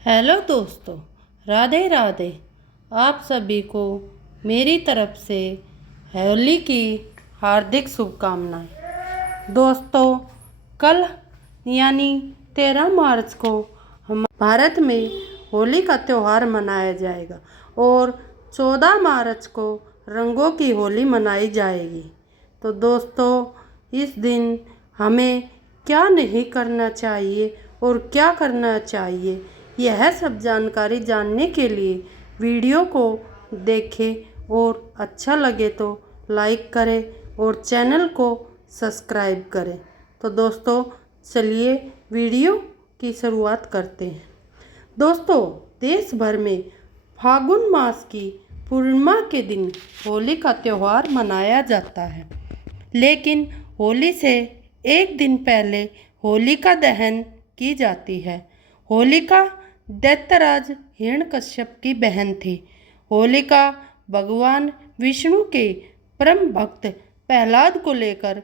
Hello दोस्तों, राधे राधे। आप सभी को मेरी तरफ से होली की हार्दिक शुभकामनाएं। दोस्तों, कल यानी 13 मार्च को हम भारत में होली का त्यौहार मनाया जाएगा और 14 मार्च को रंगों की होली मनाई जाएगी। तो दोस्तों, इस दिन हमें क्या नहीं करना चाहिए और क्या करना चाहिए, यह सब जानकारी जानने के लिए वीडियो को देखें और अच्छा लगे तो लाइक करें और चैनल को सब्सक्राइब करें। तो दोस्तों, चलिए वीडियो की शुरुआत करते हैं। दोस्तों, देश भर में फागुन मास की पूर्णिमा के दिन होली का त्यौहार मनाया जाता है, लेकिन होली से एक दिन पहले होलिका दहन की जाती है। होलिका दैत्यराज हिरण्यकश्यप की बहन थी। होलिका भगवान विष्णु के परम भक्त प्रहलाद को लेकर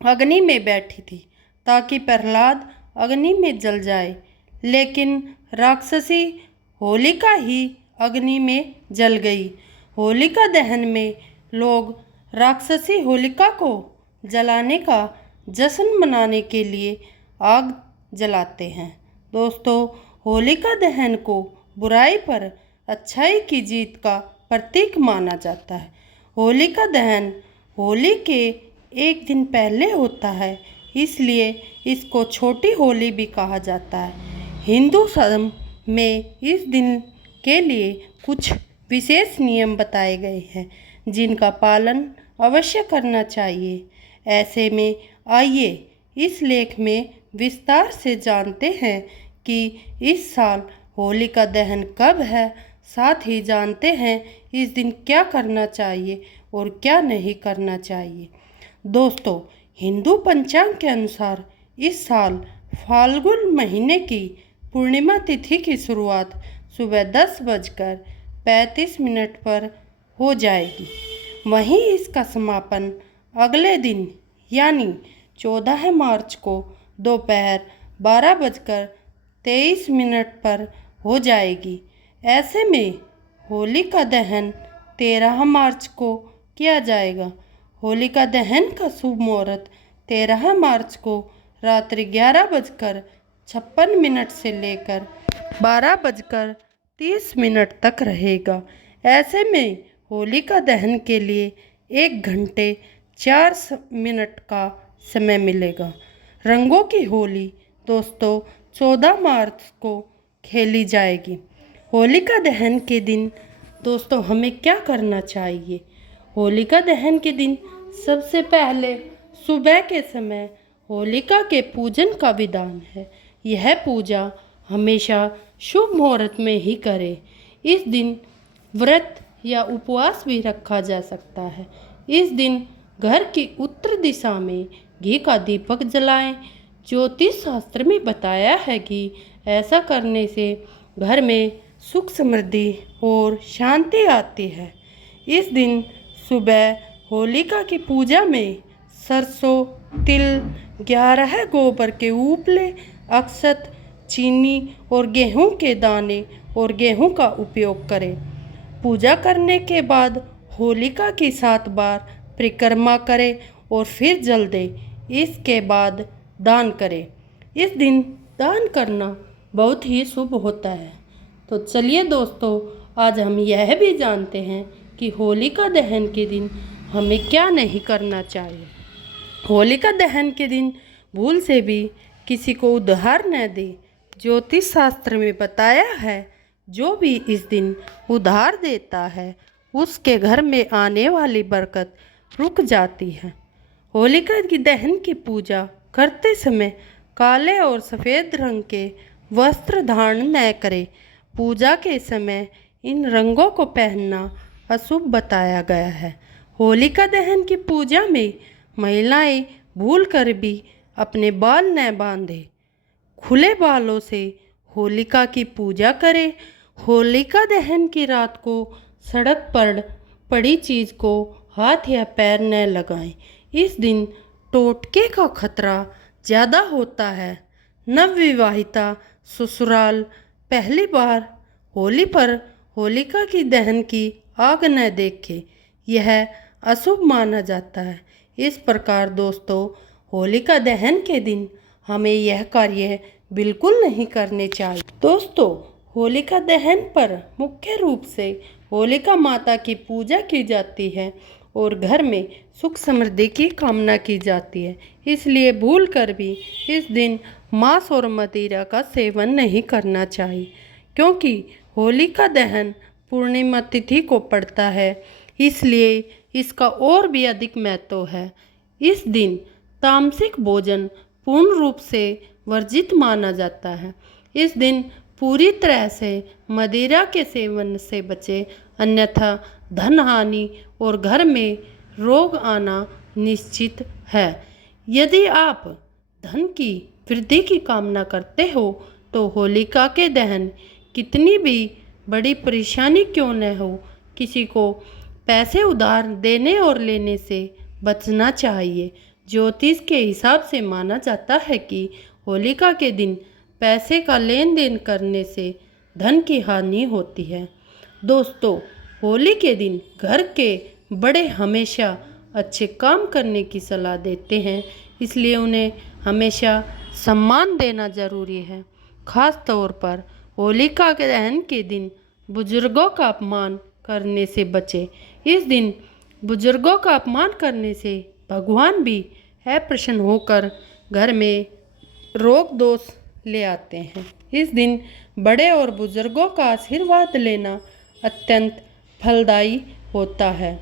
अग्नि में बैठी थी ताकि प्रहलाद अग्नि में जल जाए, लेकिन राक्षसी होलिका ही अग्नि में जल गई। होलिका दहन में लोग राक्षसी होलिका को जलाने का जश्न मनाने के लिए आग जलाते हैं। दोस्तों, होलिका दहन को बुराई पर अच्छाई की जीत का प्रतीक माना जाता है। होलिका दहन होली के एक दिन पहले होता है, इसलिए इसको छोटी होली भी कहा जाता है। हिंदू धर्म में इस दिन के लिए कुछ विशेष नियम बताए गए हैं जिनका पालन अवश्य करना चाहिए। ऐसे में आइए इस लेख में विस्तार से जानते हैं कि इस साल होलिका दहन कब है, साथ ही जानते हैं इस दिन क्या करना चाहिए और क्या नहीं करना चाहिए। दोस्तों, हिंदू पंचांग के अनुसार इस साल फाल्गुन महीने की पूर्णिमा तिथि की शुरुआत सुबह 10:35 पर हो जाएगी। वहीं इसका समापन अगले दिन यानी 14 मार्च को दोपहर 12:23 पर हो जाएगी। ऐसे में होलिका दहन 13 मार्च को किया जाएगा। होलिका दहन का शुभ मुहूर्त 13 मार्च को रात्रि 11:56 से लेकर 12:30 तक रहेगा। ऐसे में होलिका दहन के लिए 1 घंटे 4 मिनट का समय मिलेगा। रंगों की होली दोस्तों 14 मार्च को खेली जाएगी। होलिका दहन के दिन दोस्तों हमें क्या करना चाहिए? होलिका दहन के दिन सबसे पहले सुबह के समय होलिका के पूजन का विधान है। यह पूजा हमेशा शुभ मुहूर्त में ही करें। इस दिन व्रत या उपवास भी रखा जा सकता है। इस दिन घर की उत्तर दिशा में घी का दीपक जलाएं। ज्योतिष शास्त्र में बताया है कि ऐसा करने से घर में सुख समृद्धि और शांति आती है। इस दिन सुबह होलिका की पूजा में सरसों, तिल, 11 गोबर के उपले, अक्षत, चीनी और गेहूं के दाने और गेहूं का उपयोग करें। पूजा करने के बाद होलिका की 7 बार परिक्रमा करें और फिर जल दें। इसके बाद दान करें। इस दिन दान करना बहुत ही शुभ होता है। तो चलिए दोस्तों, आज हम यह भी जानते हैं कि होलिका दहन के दिन हमें क्या नहीं करना चाहिए। होलिका दहन के दिन भूल से भी किसी को उधार न दें। ज्योतिष शास्त्र में बताया है, जो भी इस दिन उधार देता है उसके घर में आने वाली बरकत रुक जाती है। होलिका की दहन की पूजा करते समय काले और सफ़ेद रंग के वस्त्र धारण न करें। पूजा के समय इन रंगों को पहनना अशुभ बताया गया है। होलिका दहन की पूजा में महिलाएं भूलकर भी अपने बाल न बांधें। खुले बालों से होलिका की पूजा करें। होलिका दहन की रात को सड़क पर पड़ी चीज़ को हाथ या पैर न लगाएं। इस दिन टोटके का खतरा ज़्यादा होता है। नवविवाहिता ससुराल पहली बार होली पर होलिका की दहन की आग न देखे, यह अशुभ माना जाता है। इस प्रकार दोस्तों, होलिका दहन के दिन हमें यह कार्य बिल्कुल नहीं करने चाहिए। दोस्तों, होलिका दहन पर मुख्य रूप से होलिका माता की पूजा की जाती है और घर में सुख समृद्धि की कामना की जाती है। इसलिए भूल कर भी इस दिन मांस और मदिरा का सेवन नहीं करना चाहिए, क्योंकि होलिका दहन पूर्णिमा तिथि को पड़ता है, इसलिए इसका और भी अधिक महत्व है। इस दिन तामसिक भोजन पूर्ण रूप से वर्जित माना जाता है। इस दिन पूरी तरह से मदिरा के सेवन से बचे, अन्यथा धन हानि और घर में रोग आना निश्चित है। यदि आप धन की वृद्धि की कामना करते हो तो होलिका के दहन कितनी भी बड़ी परेशानी क्यों न हो, किसी को पैसे उधार देने और लेने से बचना चाहिए। ज्योतिष के हिसाब से माना जाता है कि होलिका के दिन पैसे का लेन देन करने से धन की हानि होती है। दोस्तों, होली के दिन घर के बड़े हमेशा अच्छे काम करने की सलाह देते हैं, इसलिए उन्हें हमेशा सम्मान देना जरूरी है। खास तौर पर होलिका के दहन के दिन बुजुर्गों का अपमान करने से बचें। इस दिन बुजुर्गों का अपमान करने से भगवान भी अप्रसन्न होकर घर में रोग दोष ले आते हैं। इस दिन बड़े और बुजुर्गों का आशीर्वाद लेना अत्यंत फलदायी होता है।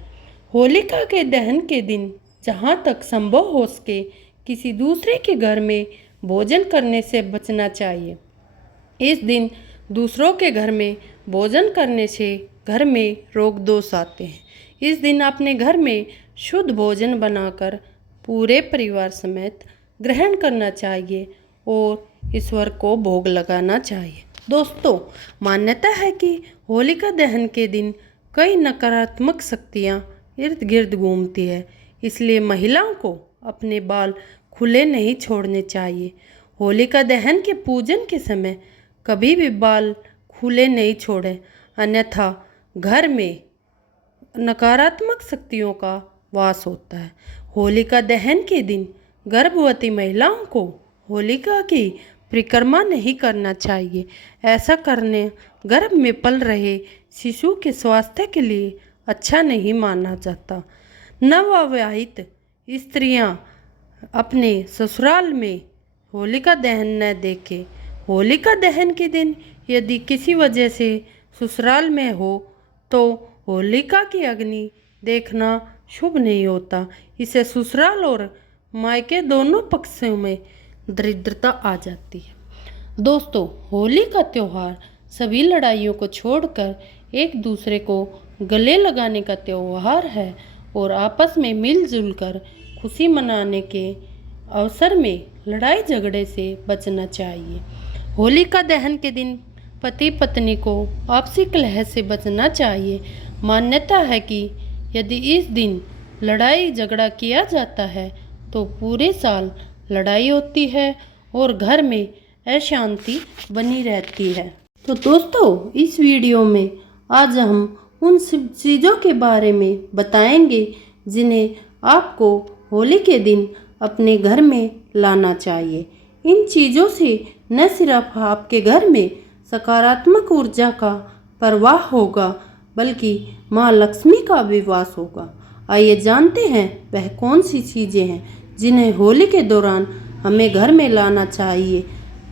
होलिका के दहन के दिन जहाँ तक संभव हो सके किसी दूसरे के घर में भोजन करने से बचना चाहिए। इस दिन दूसरों के घर में भोजन करने से घर में रोग दोष आते हैं। इस दिन अपने घर में शुद्ध भोजन बनाकर पूरे परिवार समेत ग्रहण करना चाहिए और ईश्वर को भोग लगाना चाहिए। दोस्तों, मान्यता है कि होलिका दहन के दिन कई नकारात्मक शक्तियाँ इर्द गिर्द घूमती है, इसलिए महिलाओं को अपने बाल खुले नहीं छोड़ने चाहिए। होलिका दहन के पूजन के समय कभी भी बाल खुले नहीं छोड़ें, अन्यथा घर में नकारात्मक शक्तियों का वास होता है। होलिका दहन के दिन गर्भवती महिलाओं को होलिका की परिक्रमा नहीं करना चाहिए। ऐसा करने गर्भ में पल रहे शिशु के स्वास्थ्य के लिए अच्छा नहीं माना जाता। नवविवाहित स्त्रियां अपने ससुराल में होलिका दहन न देखें। होलिका दहन के दिन यदि किसी वजह से ससुराल में हो तो होलिका की अग्नि देखना शुभ नहीं होता। इससे ससुराल और मायके दोनों पक्षों में दरिद्रता आ जाती है। दोस्तों, होली का त्यौहार सभी लड़ाइयों को छोड़कर एक दूसरे को गले लगाने का त्यौहार है और आपस में मिलजुल कर खुशी मनाने के अवसर में लड़ाई झगड़े से बचना चाहिए। होलिका दहन के दिन पति पत्नी को आपसी कलह से बचना चाहिए। मान्यता है कि यदि इस दिन लड़ाई झगड़ा किया जाता है तो पूरे साल लड़ाई होती है और घर में अशांति बनी रहती है। तो दोस्तों, इस वीडियो में आज हम उन सब चीज़ों के बारे में बताएंगे जिन्हें आपको होली के दिन अपने घर में लाना चाहिए। इन चीज़ों से न सिर्फ आपके घर में सकारात्मक ऊर्जा का प्रवाह होगा बल्कि माँ लक्ष्मी का भी वास होगा। आइए जानते हैं वह कौन सी चीज़ें हैं जिन्हें होली के दौरान हमें घर में लाना चाहिए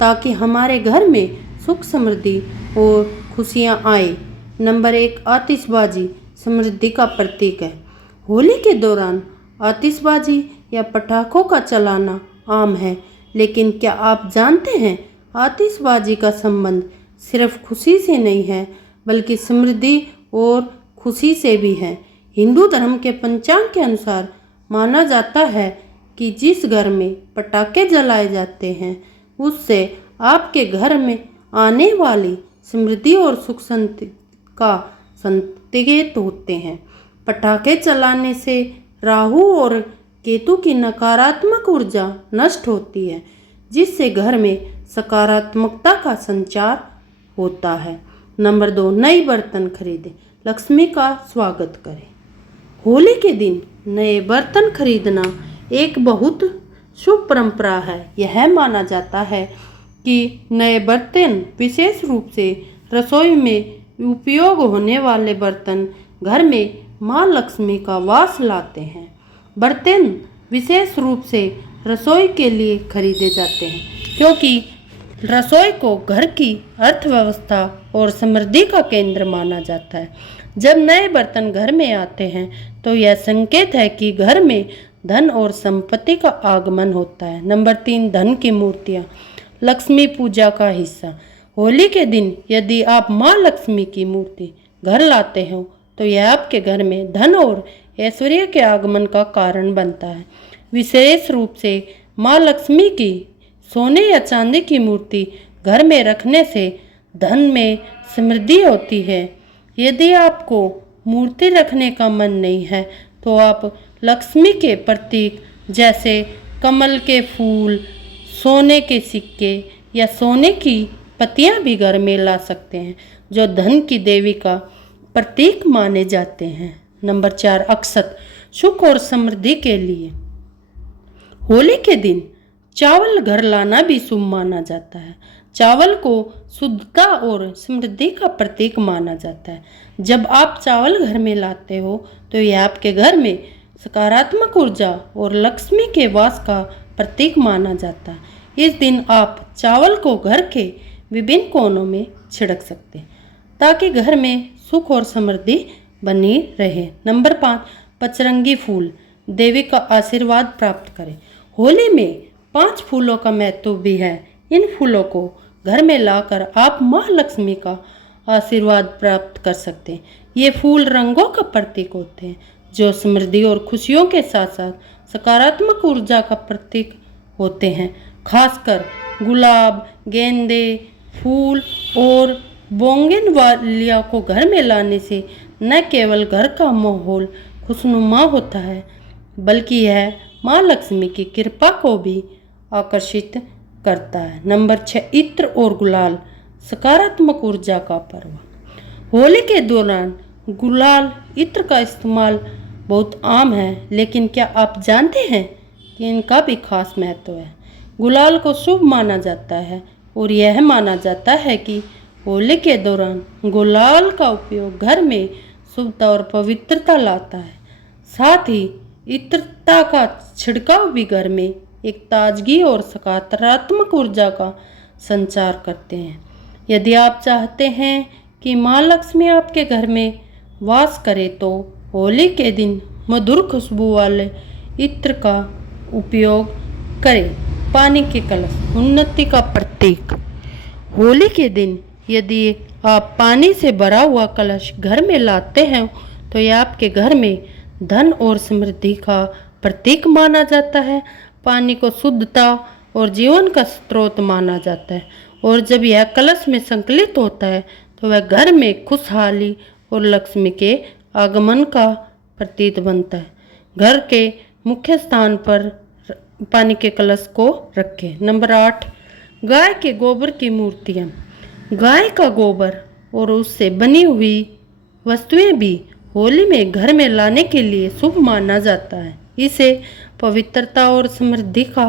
ताकि हमारे घर में सुख समृद्धि और खुशियाँ आए। नंबर 1, आतिशबाजी समृद्धि का प्रतीक है। होली के दौरान आतिशबाजी या पटाखों का चलाना आम है, लेकिन क्या आप जानते हैं आतिशबाजी का संबंध सिर्फ खुशी से नहीं है बल्कि समृद्धि और खुशी से भी है। हिंदू धर्म के पंचांग के अनुसार माना जाता है कि जिस घर में पटाखे जलाए जाते हैं उससे आपके घर में आने वाली समृद्धि और सुख शांति का संकेत होते हैं। पटाखे चलाने से राहु और केतु की नकारात्मक ऊर्जा नष्ट होती है, जिससे घर में सकारात्मकता का संचार होता है। नंबर 2, नई बर्तन खरीदें, लक्ष्मी का स्वागत करें। होली के दिन नए बर्तन खरीदना एक बहुत शुभ परंपरा है। यह माना जाता है कि नए बर्तन, विशेष रूप से रसोई में उपयोग होने वाले बर्तन, घर में माँ लक्ष्मी का वास लाते हैं। बर्तन विशेष रूप से रसोई के लिए खरीदे जाते हैं क्योंकि रसोई को घर की अर्थव्यवस्था और समृद्धि का केंद्र माना जाता है। जब नए बर्तन घर में आते हैं तो यह संकेत है कि घर में धन और संपत्ति का आगमन होता है। नंबर 3, धन की मूर्तियाँ, लक्ष्मी पूजा का हिस्सा। होली के दिन यदि आप माँ लक्ष्मी की मूर्ति घर लाते हो तो यह आपके घर में धन और ऐश्वर्य के आगमन का कारण बनता है। विशेष रूप से माँ लक्ष्मी की सोने या चांदी की मूर्ति घर में रखने से धन में समृद्धि होती है। यदि आपको मूर्ति रखने का मन नहीं है तो आप लक्ष्मी के प्रतीक जैसे कमल के फूल, सोने के सिक्के या सोने की पत्तियां भी घर में ला सकते हैं, जो धन की देवी का प्रतीक माने जाते हैं। नंबर 4, अक्षत, सुख और समृद्धि के लिए। होली के दिन चावल घर लाना भी शुभ माना जाता है। चावल को शुद्धता और समृद्धि का प्रतीक माना जाता है। जब आप चावल घर में लाते हो तो यह आपके घर में सकारात्मक ऊर्जा और लक्ष्मी के वास का प्रतीक माना जाता है। इस दिन आप चावल को घर के विभिन्न कोनों में छिड़क सकते हैं ताकि घर में सुख और समृद्धि बनी रहे। नंबर 5, पचरंगी फूल, देवी का आशीर्वाद प्राप्त करें। होली में 5 फूलों का महत्व भी है। इन फूलों को घर में लाकर आप माँ लक्ष्मी का आशीर्वाद प्राप्त कर सकते हैं। ये फूल रंगों का प्रतीक होते हैं जो समृद्धि और खुशियों के साथ साथ सकारात्मक ऊर्जा का प्रतीक होते हैं। खासकर गुलाब, गेंदे फूल और बोगनवेलिया को घर में लाने से न केवल घर का माहौल खुशनुमा होता है बल्कि यह माँ लक्ष्मी की कृपा को भी आकर्षित करता है। नंबर 6, इत्र और गुलाल, सकारात्मक ऊर्जा का पर्व। होली के दौरान गुलाल इत्र का इस्तेमाल बहुत आम है, लेकिन क्या आप जानते हैं कि इनका भी खास महत्व है। गुलाल को शुभ माना जाता है और यह माना जाता है कि होली के दौरान गुलाल का उपयोग घर में शुभता और पवित्रता लाता है। साथ ही इत्रता का छिड़काव भी घर में एक ताजगी और सकारात्मक ऊर्जा का संचार करते हैं। यदि आप चाहते हैं कि माँ लक्ष्मी आपके घर में वास करे तो होली के दिन मधुर खुशबू वाले इत्र का उपयोग करें। पानी के कलश, उन्नति का प्रतीक। होली के दिन यदि आप पानी से भरा हुआ कलश घर में लाते हैं तो यह आपके घर में धन और समृद्धि का प्रतीक माना जाता है। पानी को शुद्धता और जीवन का स्रोत माना जाता है और जब यह कलश में संकलित होता है तो वह घर में खुशहाली और लक्ष्मी के आगमन का प्रतीक बनता है। घर के मुख्य स्थान पर पानी के कलश को रखें। नंबर 8, गाय के गोबर की मूर्तियाँ। गाय का गोबर और उससे बनी हुई वस्तुएं भी होली में घर में लाने के लिए शुभ माना जाता है। इसे पवित्रता और समृद्धि का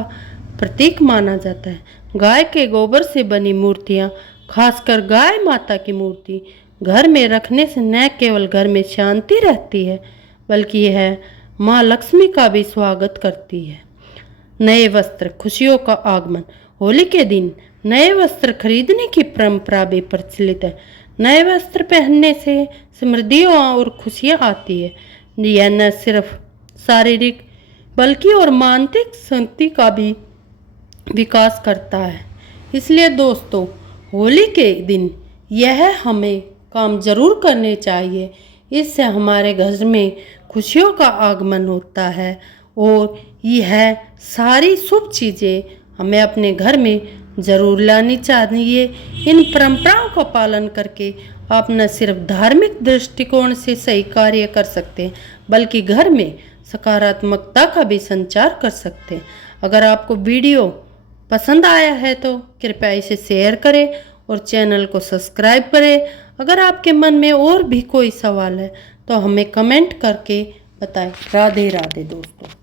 प्रतीक माना जाता है। गाय के गोबर से बनी मूर्तियाँ, खासकर गाय माता की मूर्ति, घर में रखने से न केवल घर में शांति रहती है बल्कि यह माँ लक्ष्मी का भी स्वागत करती है। नए वस्त्र, खुशियों का आगमन। होली के दिन नए वस्त्र खरीदने की परंपरा भी प्रचलित है। नए वस्त्र पहनने से समृद्धि और खुशियाँ आती है। यह न सिर्फ शारीरिक बल्कि और मानसिक शक्ति का भी विकास करता है। इसलिए दोस्तों, होली के दिन यह हमें काम जरूर करने चाहिए। इससे हमारे घर में खुशियों का आगमन होता है और यह सारी शुभ चीज़ें हमें अपने घर में ज़रूर लानी चाहिए। इन परंपराओं का पालन करके आप न सिर्फ धार्मिक दृष्टिकोण से सही कार्य कर सकते हैं बल्कि घर में सकारात्मकता का भी संचार कर सकते हैं। अगर आपको वीडियो पसंद आया है तो कृपया इसे शेयर करें और चैनल को सब्सक्राइब करें। अगर आपके मन में और भी कोई सवाल है तो हमें कमेंट करके बताएं। राधे राधे दोस्तों।